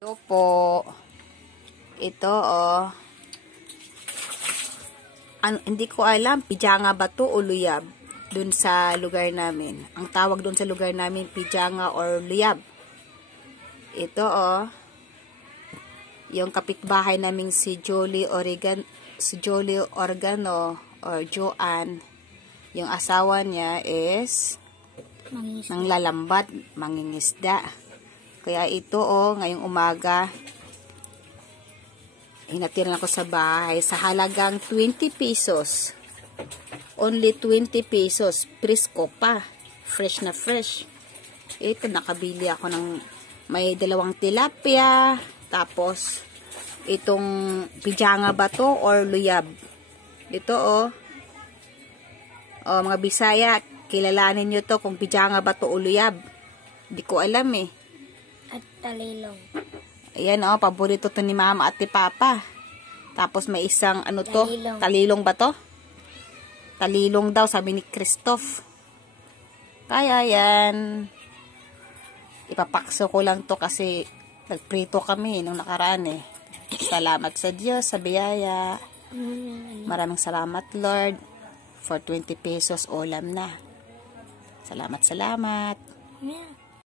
Ito po. Ito, oh. Hindi ko alam, pijanga ba to o luyab? Dun sa lugar namin. Ang tawag dun sa lugar namin, pijanga or luyab. Ito, oh. Yung kapitbahay naming si Jolie Organo or Joanne. Yung asawa niya is nanglalambat, mangingisda. Kaya ito, oh, ngayong umaga, hinatiran ako sa bahay sa halagang 20 pesos. Only 20 pesos. Presko pa. Fresh na fresh. Ito, nakabili ako ng may 2 tilapia. Tapos, itong pijanga ba to or luyab? Ito, oh. Oh, mga Bisaya, kilalanin nyo to kung pijanga ba to o luyab. Hindi ko alam eh. At talilong. Ayan, oh, paborito to ni Mama at ni Papa. Tapos may isang, ano to? Talilong ba to? Talilong daw, sabi ni Christoph. Kaya yan. Ipapakso ko lang to kasi nagprito kami nung nakaraan eh. Salamat sa Diyos, sa biyaya. Maraming salamat, Lord. For 20 pesos, ulam na. Salamat. Yeah.